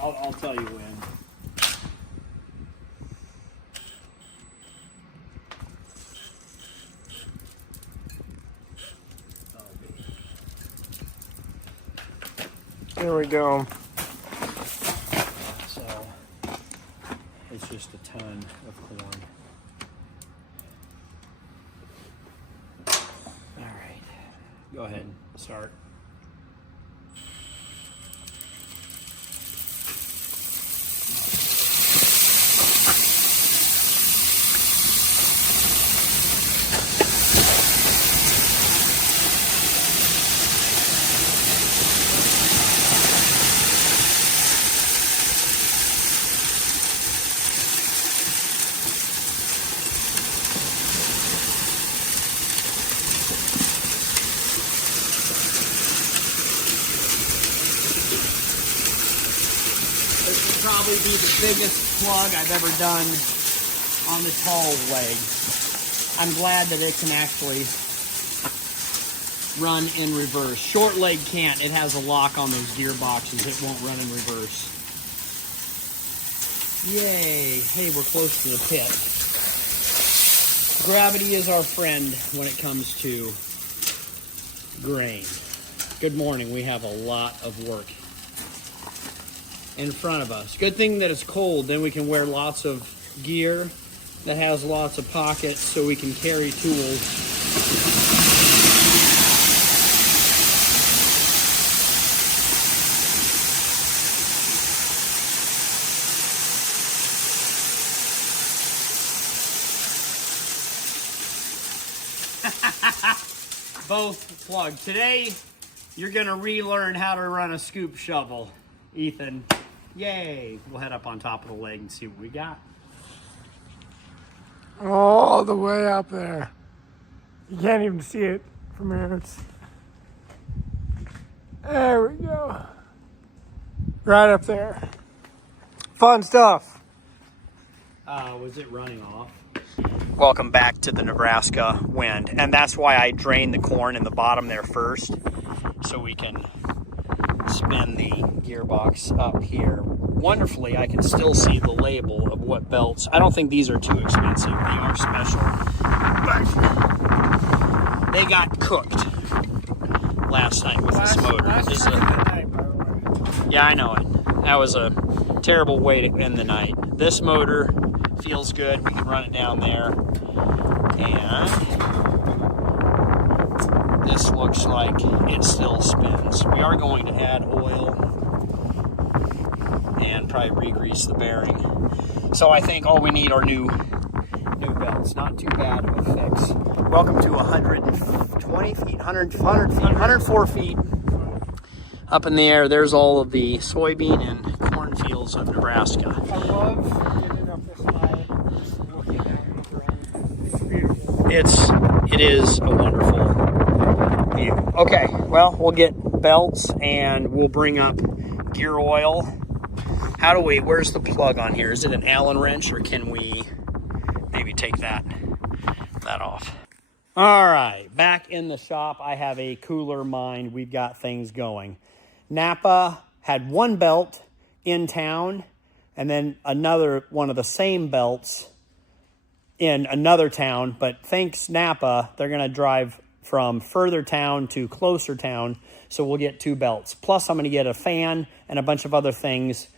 I'll tell you when. There we go. So it's just a ton of corn. All right, go ahead and start. Probably be the biggest plug I've ever done on the tall leg. I'm glad that it can actually run in reverse. Short leg can't. It has a lock on those gearboxes. It won't run in reverse. Yay. Hey, we're close to the pit. Gravity is our friend when it comes to grain. Good morning. We have a lot of work in front of us. Good thing that it's cold, then we can wear lots of gear that has lots of pockets so we can carry tools. Both plugged. Today, you're gonna relearn how to run a scoop shovel, Ethan. Yay! We'll head up on top of the leg and see what we got. All the way up there. You can't even see it from here. There we go. Right up there. Fun stuff. Was it running off? Welcome back to the Nebraska wind. And that's why I drained the corn in the bottom there first, so we can spin the gearbox up here. Wonderfully, I can still see the label of what belts. I don't think these are too expensive. They are special, but they got cooked last night with this motor. Yeah, I know it. That was a terrible way to end the night. This motor feels good. We can run it down there. And this looks like it still spins. We are going to add oil and probably re-grease the bearing. So I think all we need are new belts. Not too bad of a fix. Welcome to 120 feet, 104 feet up in the air. There's all of the soybean and cornfields of Nebraska. I love getting up this high, looking at the ground. It's beautiful. It is a wonderful view. Okay, well, we'll get belts and we'll bring up gear oil. Where's the plug on here? Is it an Allen wrench, or can we maybe take that off? All right, back in the shop. I have a cooler mind. We've got things going. Napa had one belt in town and then another one of the same belts in another town, but thanks Napa, they're going to drive from further town to closer town, so we'll get two belts. Plus, I'm going to get a fan and a bunch of other things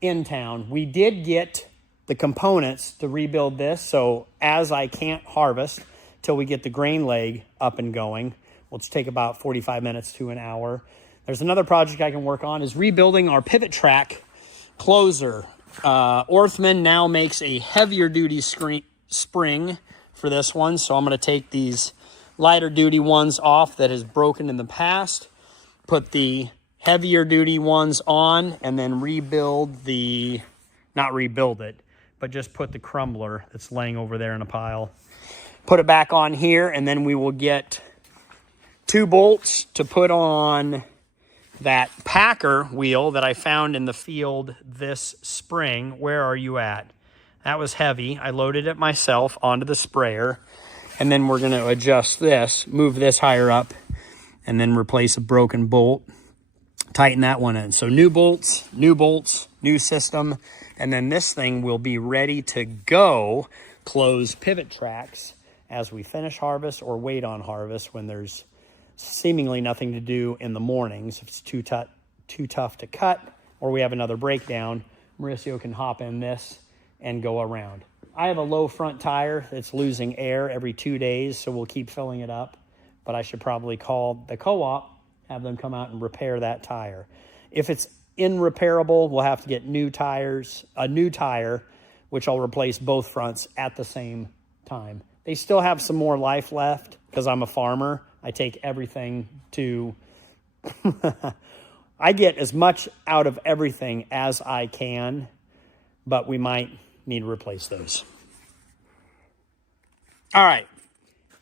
in town. We did get the components to rebuild this, so as I can't harvest till we get the grain leg up and going, which take about 45 minutes to an hour. There's another project I can work on, is rebuilding our pivot track closer. Orthman now makes a heavier duty spring for this one, so I'm going to take these lighter duty ones off that has broken in the past, put the heavier duty ones on, and then not rebuild it, but just put the crumbler that's laying over there in a pile. Put it back on here, and then we will get 2 bolts to put on that Packer wheel that I found in the field this spring. Where are you at? That was heavy. I loaded it myself onto the sprayer, and then we're going to adjust this, move this higher up, and then replace a broken bolt, tighten that one in. So new bolts, new system. And then this thing will be ready to go close pivot tracks as we finish harvest or wait on harvest when there's seemingly nothing to do in the mornings. If it's too tough to cut or we have another breakdown, Mauricio can hop in this and go around. I have a low front tire that's losing air every 2 days, so we'll keep filling it up. But I should probably call the co-op, have them come out and repair that tire. If it's irreparable, we'll have to get new tires, a new tire, which I'll replace both fronts at the same time. They still have some more life left because I'm a farmer. I take everything to... I get as much out of everything as I can, but we might need to replace those. All right,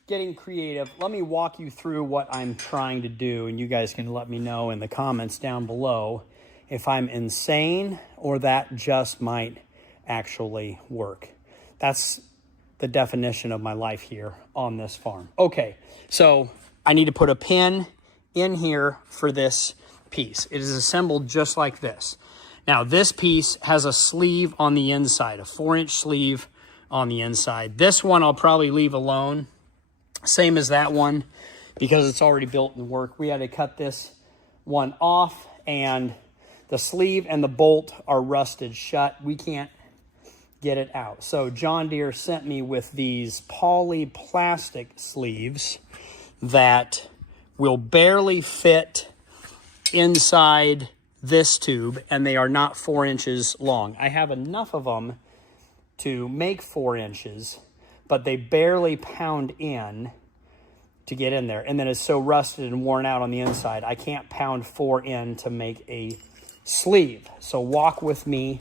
getting creative. Let me walk you through what I'm trying to do, and you guys can let me know in the comments down below if I'm insane or that just might actually work. That's the definition of my life here on this farm. Okay, so I need to put a pin in here for this piece. It is assembled just like this. Now, this piece has a sleeve on the inside, a 4-inch sleeve on the inside. This one I'll probably leave alone, same as that one, because it's already built and work. We had to cut this one off, and the sleeve and the bolt are rusted shut. We can't get it out. So John Deere sent me with these polyplastic sleeves that will barely fit inside this tube, and they are not 4 inches long. I have enough of them to make 4 inches, but they barely pound in to get in there. And then it's so rusted and worn out on the inside, I can't pound 4 in to make a sleeve. So walk with me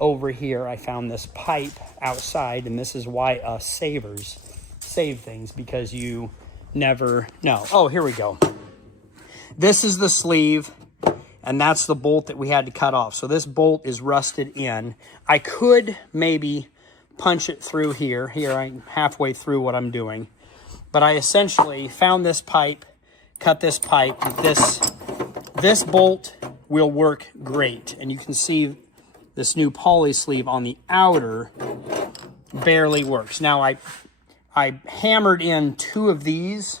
over here. I found this pipe outside, and this is why us savers save things, because you never know. Oh, here we go. This is the sleeve, and that's the bolt that we had to cut off. So this bolt is rusted in. I could maybe punch it through here. Here, I'm halfway through what I'm doing. But I essentially found this pipe, cut this pipe. This bolt will work great. And you can see this new poly sleeve on the outer barely works. Now, I hammered in 2 of these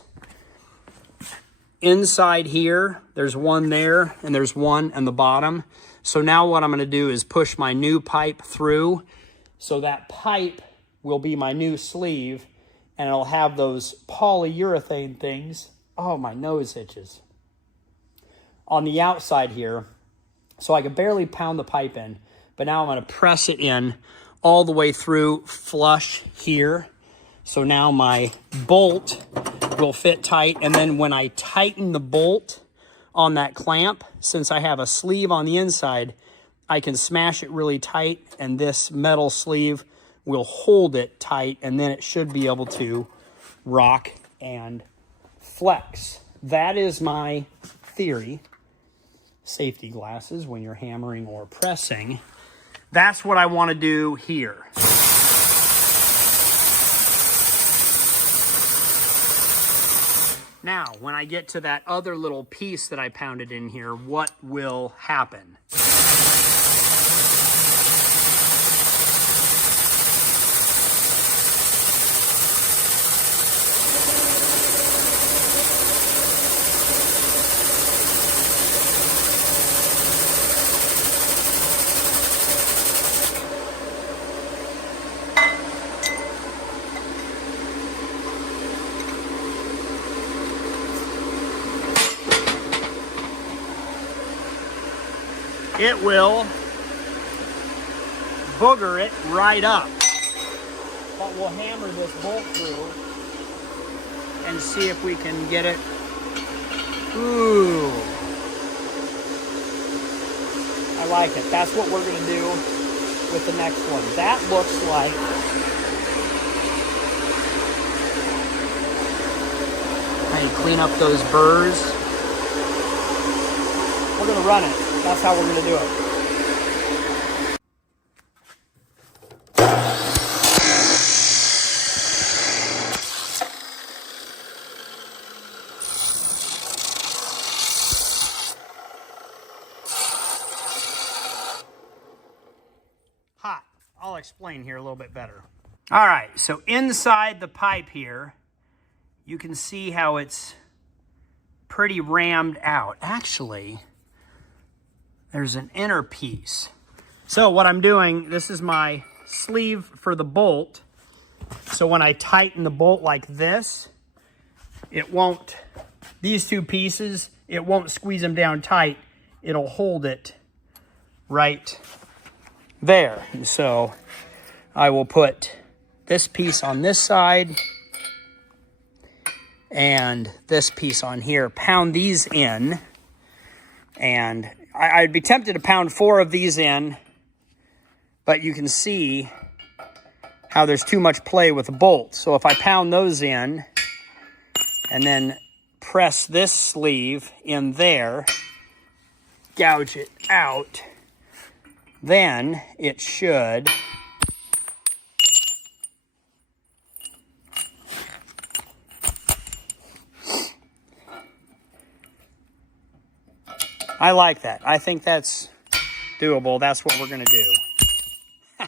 inside here. There's one there, and there's one on the bottom. So now what I'm going to do is push my new pipe through, so that pipe will be my new sleeve, and it'll have those polyurethane things. Oh, my nose itches. On the outside here, so I can barely pound the pipe in, but now I'm going to press it in all the way through flush here. So now my bolt will fit tight, and then when I tighten the bolt on that clamp, since I have a sleeve on the inside, I can smash it really tight, and this metal sleeve will hold it tight, and then it should be able to rock and flex. That is my theory. Safety glasses when you're hammering or pressing. That's what I want to do here. Now, when I get to that other little piece that I pounded in here, what will happen? It will booger it right up. But we'll hammer this bolt through and see if we can get it. Ooh. I like it. That's what we're going to do with the next one. That looks like how you clean up those burrs. We're going to run it. That's how we're going to do it. hot. I'll explain here a little bit better. All right, so inside the pipe here, you can see how it's pretty rammed out. Actually, there's an inner piece. So what I'm doing, this is my sleeve for the bolt. So when I tighten the bolt like this, it won't, these two pieces, it won't squeeze them down tight. It'll hold it right there. And so I will put this piece on this side and this piece on here, pound these in. And I'd be tempted to pound 4 of these in, but you can see how there's too much play with the bolt. So if I pound those in and then press this sleeve in there, gouge it out, then it should I like that. I think that's doable. That's what we're going to do.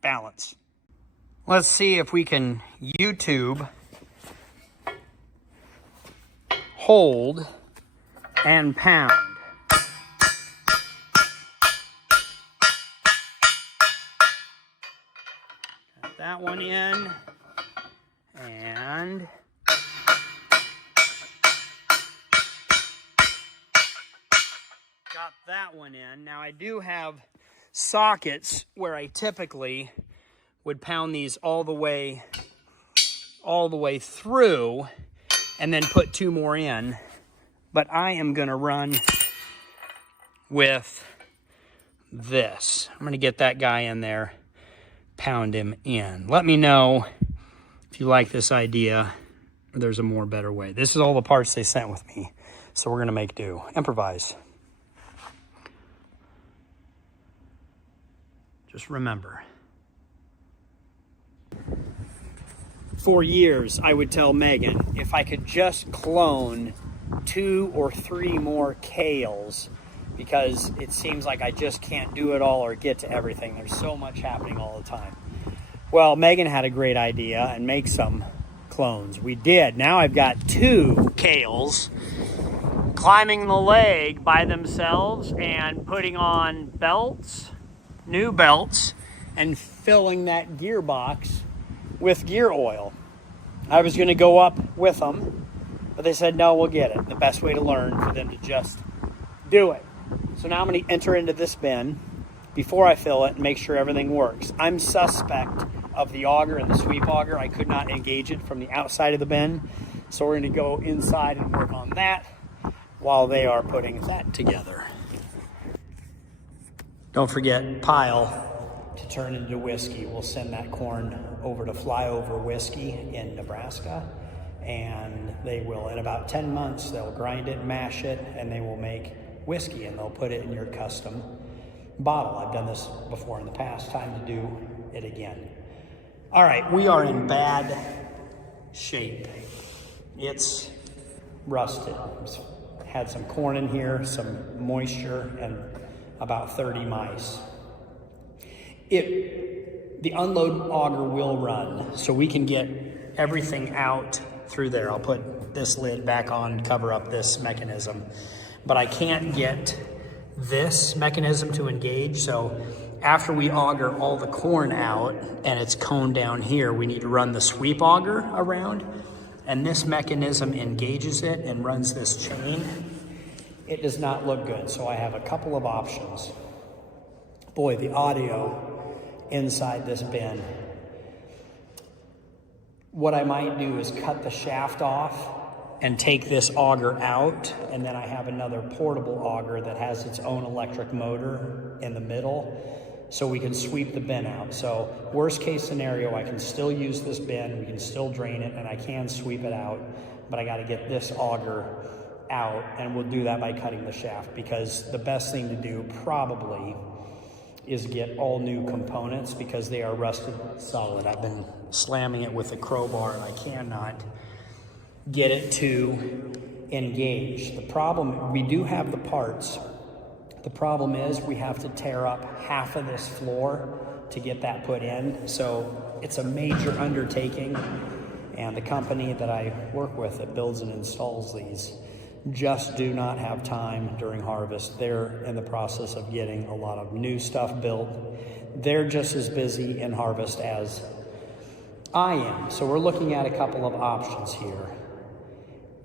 Balance. Let's see if we can YouTube hold and pound. Got that one in, and got that one in. Now I do have sockets where I typically would pound these all the way through and then put 2 more in. But I am gonna run with this. I'm gonna get that guy in there, pound him in. Let me know if you like this idea or there's a more better way. This is all the parts they sent with me, so we're gonna make do. Improvise. Just remember, for years I would tell Megan, if I could just clone 2 or 3 more Kales, because it seems like I just can't do it all or get to everything. There's so much happening all the time. Well, Megan had a great idea and make some clones. We did. Now I've got 2 Kales climbing the leg by themselves and putting on belts, new belts, and filling that gearbox with gear oil. I was going to go up with them, but they said, no, we'll get it. The best way to learn for them to just do it. So now I'm going to enter into this bin before I fill it and make sure everything works. I'm suspect of the auger and the sweep auger. I could not engage it from the outside of the bin. So we're going to go inside and work on that while they are putting that together. Don't forget pile to turn into whiskey. We'll send that corn over to Flyover Whiskey in Nebraska, and they will, in about 10 months, they'll grind it, mash it, and they will make whiskey, and they'll put it in your custom bottle. I've done this before in the past. Time to do it again. All right, we are in bad shape. It's rusted. It's had some corn in here, some moisture, and about 30 mice. The unload auger will run, so we can get everything out through there. I'll put this lid back on, cover up this mechanism, but I can't get this mechanism to engage. So after we auger all the corn out and it's coned down here, we need to run the sweep auger around, and this mechanism engages it and runs this chain. It does not look good, so I have a couple of options. Boy, the audio inside this bin. What I might do is cut the shaft off and take this auger out, and then I have another portable auger that has its own electric motor in the middle, so we can sweep the bin out. So worst case scenario, I can still use this bin, we can still drain it, and I can sweep it out, but I gotta get this auger out, and we'll do that by cutting the shaft, because the best thing to do probably is get all new components, because they are rusted solid. I've been slamming it with a crowbar and I cannot get it to engage. The problem, we do have the parts The problem is we have to tear up half of this floor to get that put in. So it's a major undertaking. And the company that I work with that builds and installs these just do not have time during harvest. They're in the process of getting a lot of new stuff built. They're just as busy in harvest as I am. So we're looking at a couple of options here.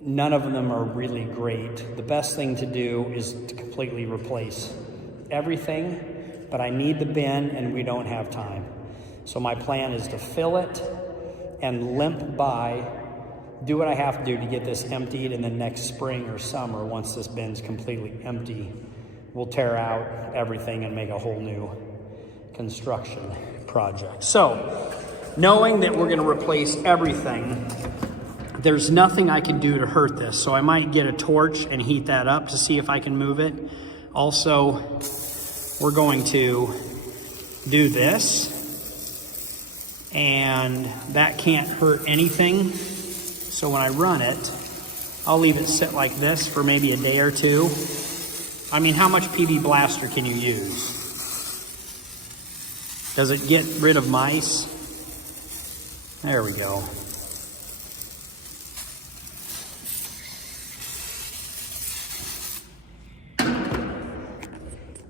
None of them are really great. The best thing to do is to completely replace everything, but I need the bin and we don't have time. So my plan is to fill it and limp by, do what I have to do to get this emptied, and then next spring or summer, once this bin's completely empty, we'll tear out everything and make a whole new construction project. So, knowing that we're gonna replace everything, there's nothing I can do to hurt this. So I might get a torch and heat that up to see if I can move it. Also, we're going to do this, and that can't hurt anything. So when I run it, I'll leave it sit like this for maybe a day or two. I mean, how much PB Blaster can you use? Does it get rid of mice? There we go.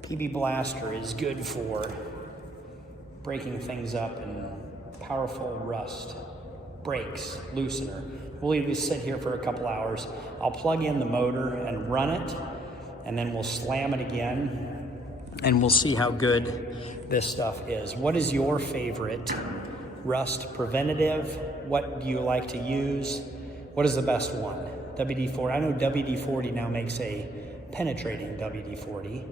PB Blaster is good for breaking things up and powerful rust. Brakes, loosener. We'll leave this sit here for a couple hours. I'll plug in the motor and run it, and then we'll slam it again, and we'll see how good this stuff is. What is your favorite rust preventative? What do you like to use? What is the best one? WD-40. I know WD-40 now makes a penetrating WD-40.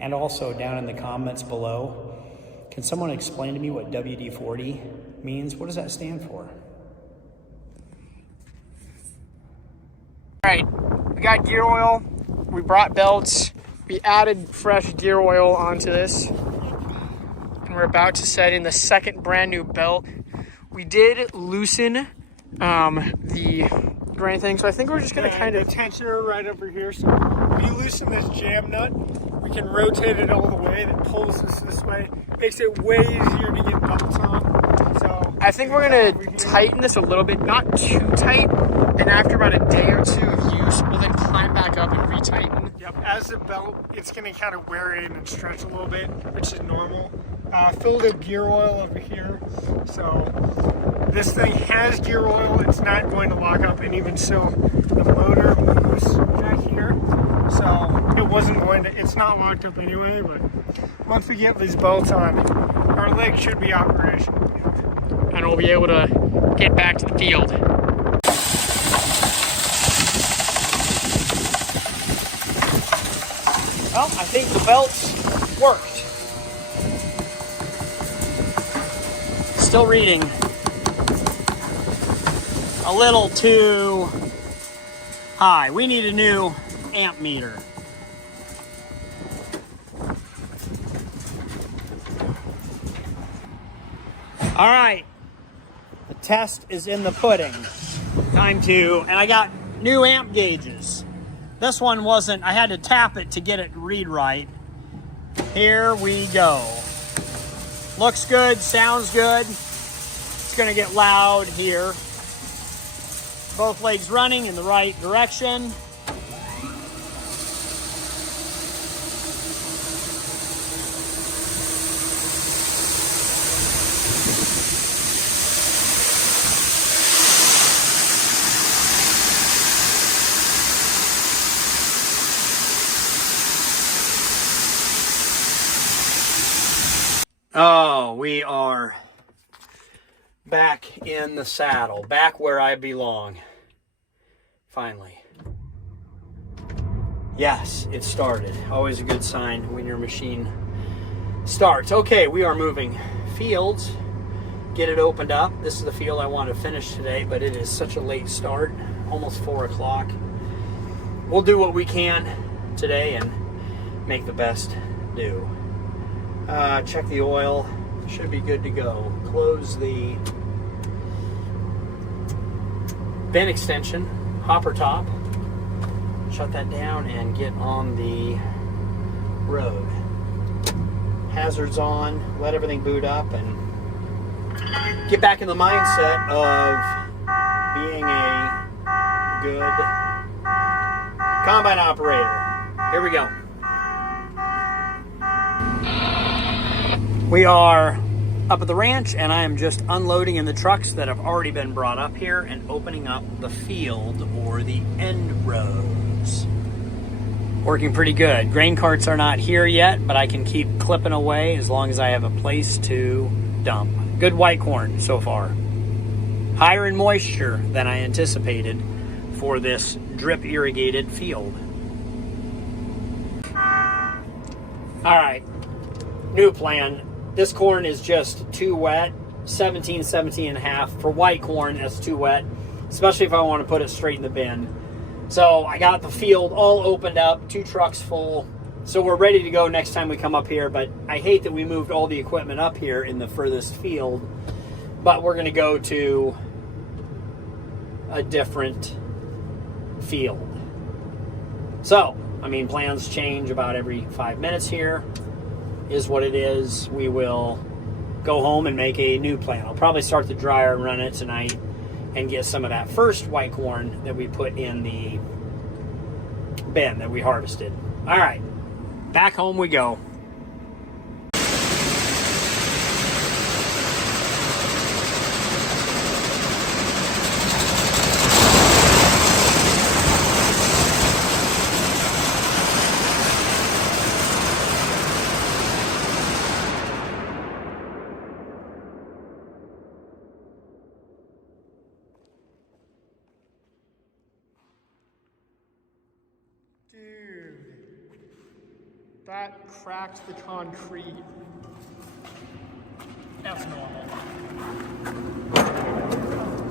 And also down in the comments below, can someone explain to me what WD-40 means? What does that stand for? All right, we got gear oil, we brought belts, we added fresh gear oil onto this, and we're about to set in the second brand new belt. We did loosen the grain thing, so I think we're just gonna kind of tensioner right over here. So if you loosen this jam nut, we can rotate it all the way. That pulls this way, makes it way easier to get belts on. So I think we're gonna tighten this a little bit, not too tight. And after about a day or two of use, we'll then climb back up and retighten. Yep, as the belt, it's gonna kind of wear in and stretch a little bit, which is normal. Filled up gear oil over here. So this thing has gear oil. It's not going to lock up, and even so, the motor moves back here. So it wasn't going to, it's not locked up anyway, but once we get these bolts on, our leg should be operational. And we'll be able to get back to the field. Well, I think the belts worked. Still reading a little too high. We need a new amp meter. All right, the test is in the pudding. Time to, and I got new amp gauges. This one wasn't, I had to tap it to get it to read right. Here we go. Looks good, sounds good. It's gonna get loud here. Both legs running in the right direction. Oh, we are back in the saddle, back where I belong. Finally. Yes, it started. Always a good sign when your machine starts. Okay, we are moving fields. Get it opened up. This is the field I want to finish today, but it is such a late start, almost 4 o'clock. We'll do what we can today and make the best do. Check the oil, should be good to go. Close the bin extension, hopper top, shut that down and get on the road. Hazards on, let everything boot up, and get back in the mindset of being a good combine operator. Here we go. We are up at the ranch, and I am just unloading in the trucks that have already been brought up here and opening up the field, or the end rows. Working pretty good. Grain carts are not here yet, but I can keep clipping away as long as I have a place to dump. Good white corn so far. Higher in moisture than I anticipated for this drip irrigated field. All right, new plan. This corn is just too wet. 17 and a half. For white corn, that's too wet, especially if I want to put it straight in the bin. So I got the field all opened up, 2 trucks full. So we're ready to go next time we come up here, but I hate that we moved all the equipment up here in the furthest field, but we're gonna go to a different field. So, I mean, plans change about every 5 minutes here, is what it is. We will go home and make a new plan. I'll probably start the dryer and run it tonight and get some of that first white corn that we put in the bin that we harvested. All right, back home we go. Dude, that cracked the concrete. That's normal.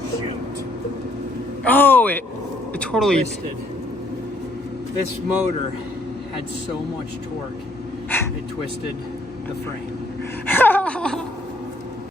Shoot. Oh, it totally Twisted. This motor had so much torque, it twisted the frame.